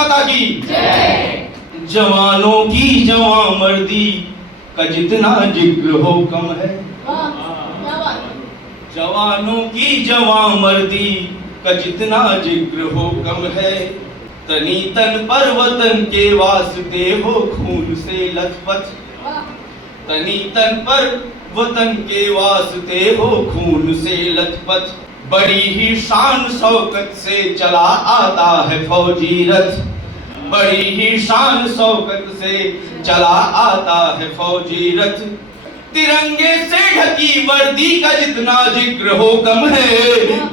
माता की जवानों की जवां मर्दी का जितना जिक्र हो कम है। जवानों की जवां मर्दी का जितना जिक्र हो कम है। तनी तन पर वतन के वास्ते हो खून से लथपथ। तनी तन पर वतन के वास्ते हो खून से लथपथ। बड़ी ही शान शौकत से चला आता है फौजी रथ। बड़ी ही शान शौकत से चला आता है फौजी रथ। तिरंगे से ढकी वर्दी का जितना जिक्र हो कम है।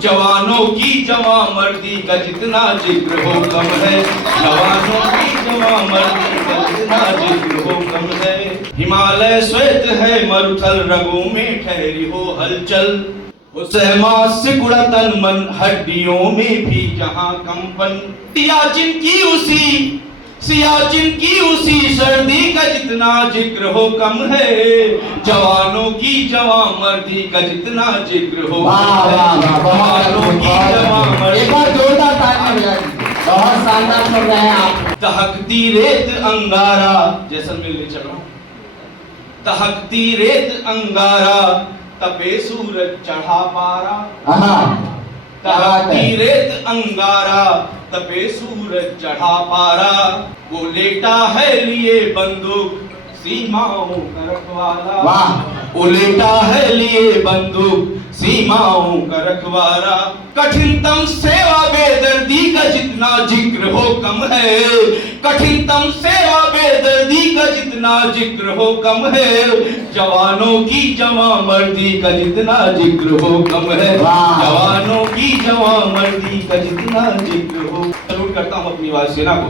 जवानों की जवां मर्दी का जितना जिक्र हो कम है। जवानों की जवां मर्दी का जितना जिक्र हो कम है। हिमालय श्वेत है मरुथल रगों में ठहरी हो हलचल। सहमा सिकुड़ा तन मन हड्डियों में भी जहां कंपन। सियाचिन की उसी सर्दी का जितना जिक्र हो कम है। जवानों की जवां मर्दी का जितना जिक्र हो कम है। जवानों की जवां मर्दी। एक बार जोरदार तालियां बजाइए। बहुत शानदार सुन रहे हैं आप। दहकती रेत अंगारा जैसलमेर ले चल रहा हूं। दहकती रेत अंगारा तपे सूरज चढ़ा पारा। दहकती रेत अंगारा तपे सूरज चढ़ा पारा। वो लेटा है लिए बंदूक सीमाओं का रखवाला। वो लेटा है लिए बंदूक सीमाओं का रखवाला। कठिनतम सेवा बेदर्दी का जितना जिक्र हो कम है। कठिनतम सेवा बेदर्दी का जितना जिक्र हो कम है। जवानों की जवां मर्दी का जितना जिक्र हो कम है। जवानों की जवां मर्दी का जितना जिक्र हो। सलूट करता हूं अपनी वायुसेना को।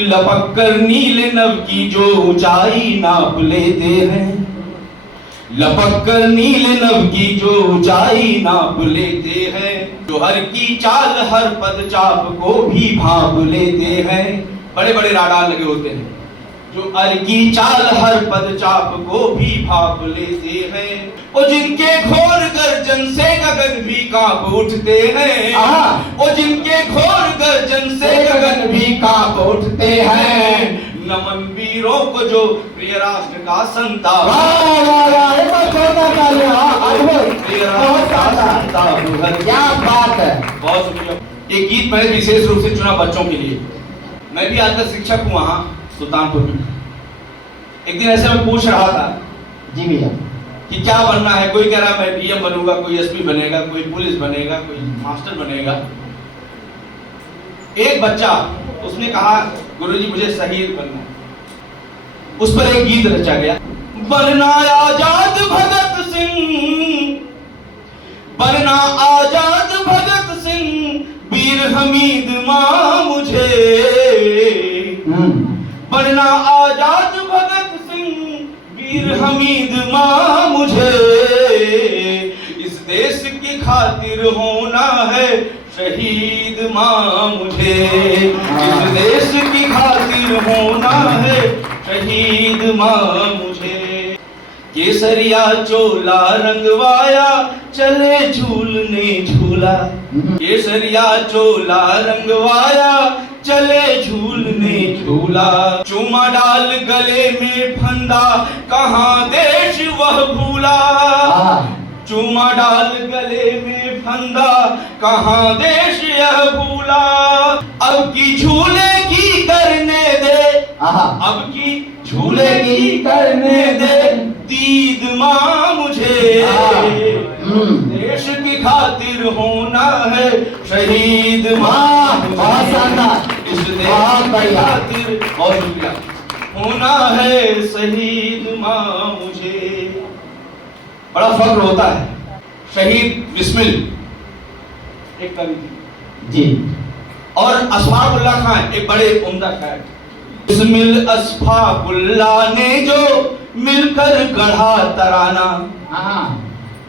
लपक कर नीले नभ की जो ऊंचाई नाप लेते हैं। लपक कर नीले नभ की जो ऊंचाई नाप लेते हैं। जो हर की चाल हर पद चाप को भी भाप लेते हैं। बड़े बड़े राडार लगे होते हैं जो हर की चाल हर पद चाप को भी भाप लेते हैं। और जिनके घोर गर्जन से गगन भी कांप उठते हैं। और जिनके घोर गर्जन से गगन भी कांप उठते हैं। नमन वीरों को जो प्रिय राष्ट्र का संताप। क्या बात है। बहुत शुक्रिया। ये गीत मैंने विशेष रूप से चुना बच्चों के लिए। मैं भी आज तक शिक्षक हूँ वहाँ सुल्तानपुर में। एक दिन ऐसे मैं पूछ रहा था जी भैया कि क्या बनना है। कोई कह रहा मैं डीएम बनूंगा, कोई एसपी बनेगा, कोई पुलिस बनेगा, कोई मास्टर बनेगा। एक बच्चा उसने कहा गुरुजी मुझे शहीद बनना है। उस पर एक गीत रचा गया। बनना आजाद भगत सिंह, बनना आजाद भगत सिंह, वीर हमीद मां मुझे। बनना आजाद भगत सिंह, वीर हमीद मां मुझे। इस देश की खातिर होना है शहीद मां मुझे। इस देश की खातिर होना है शहीद मां मुझे। केसरिया चोला रंगवाया चले झूलने झूला। केसरिया चोला रंगवाया चले झूलने झूला। चूमा डाल गले में फंदा कहाँ देश वह भूला। चूमा डाल गले में फंदा कहाँ देश यह भूला। अब की झूले की करने दे, अब की झूले की करने दे दीद मां मुझे। देश की खातिर होना है शहीद मां मुझे। इस देश की खातिर बहुत शुक्रिया होना है शहीद मां मुझे। बड़ा फख्र होता है। शहीद बिस्मिल एक कवि थी जी। और अशफाकुल्ला खान एक बड़े उम्दा शायर। बिस्मिल अशफाकुल्ला ने जो मिलकर गढ़ा तराना।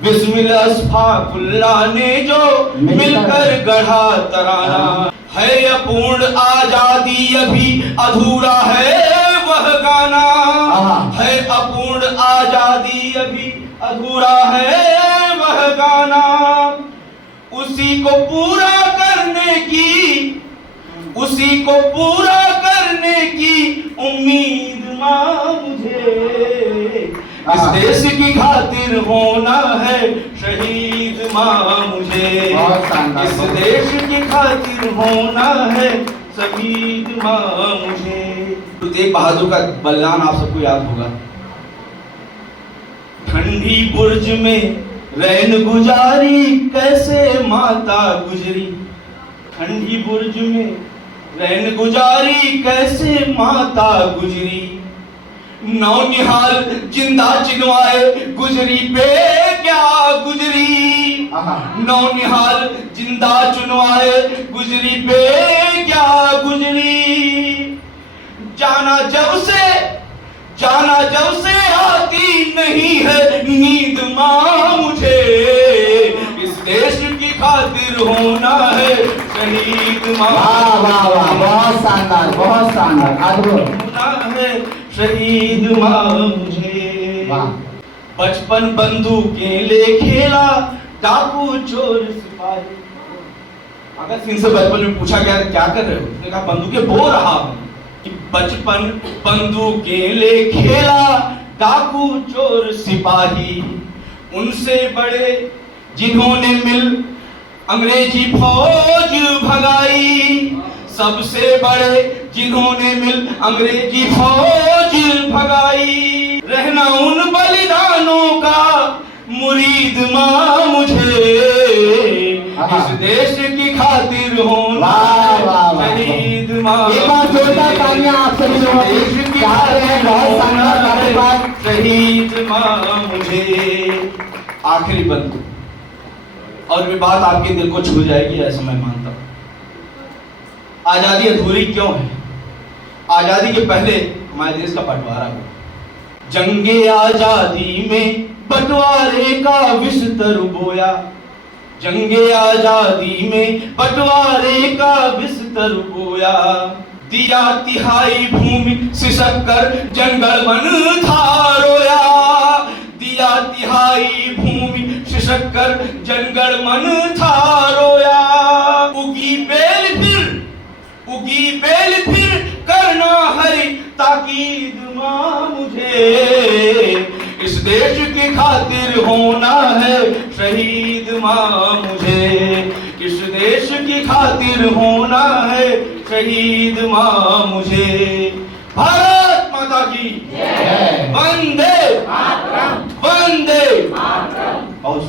बिस्मिल अशफाकुल्ला ने जो मिलकर गढ़ा तराना। है अपूर्ण आजादी अभी अधूरा है वह गाना। है अपूर्ण आजादी अभी अधूरा है वह गाना। उसी को पूरा करने की उसी को पूरा करने की उम्मीद माँ मुझे। इस देश की खातिर होना है शहीद माँ मुझे। इस देश की खातिर होना है शहीद माँ मुझे। तो तेग बहादुर का बलिदान आप सबको याद होगा। ठंडी बुर्ज में रैन गुजारी कैसे माता गुजरी। ठंडी बुर्ज में रैन गुजारी कैसे माता गुजरी। नौनिहाल जिंदा चिनवाए गुजरी पे क्या गुजरी। नौनिहाल जिंदा चुनवाए गुजरी पे क्या गुजरी। जाना जब से आती नहीं है नींद माँ मुझे। इस देश की खातिर होना है शहीद माँ। वाह वाह वाह, बहुत शानदार, बहुत शानदार, अद्भुत। होना है शहीद माँ मुझे। वाह। बचपन बंदूकें ले खेला डाकू चोर सिपाही। अगर सिंह से बचपन में पूछा गया क्या कर रहे हो, उसने कहा बंदूकें बो रहा हूं। कि बचपन बंदूकें ले खेला डाकू चोर सिपाही। उनसे बड़े जिन्होंने मिल अंग्रेजी फौज भगाई। सबसे बड़े जिन्होंने मिल अंग्रेजी फौज भगाई। रहना उन बलिदानों का मुरीद माँ मुझे। इस देश की खातिर होना शहीद माँ। एक बार जोरदार तालियां आप सभी लोगों की गा रहे हैं। बहुत शानदार कार्यक्रम। शहीद माँ मुझे। आखिरी बंद और ये बात आपके दिल को छू जाएगी ऐसा मैं मानता हूं। आजादी अधूरी क्यों है? आजादी के पहले हमारे देश का बंटवारा हुआ। जंगे आजादी में बंटवारे का विस्तर बोया। जंगे आजादी में बंटवारे का बिस्तर बोया। दिया तिहाई भूमि सिसक कर जंगल मन था रोया। दिया तिहाई भूमि सिसक कर जंगल मन था रोया। उगी बेल फिर करना हरी ताकीद माँ मुझे। इस देश की खातिर होना है शहीद माँ मुझे। इस देश की खातिर होना है शहीद माँ मुझे। भारत माता की जय। वंदे मातरम। वंदे। मातरम। बहुत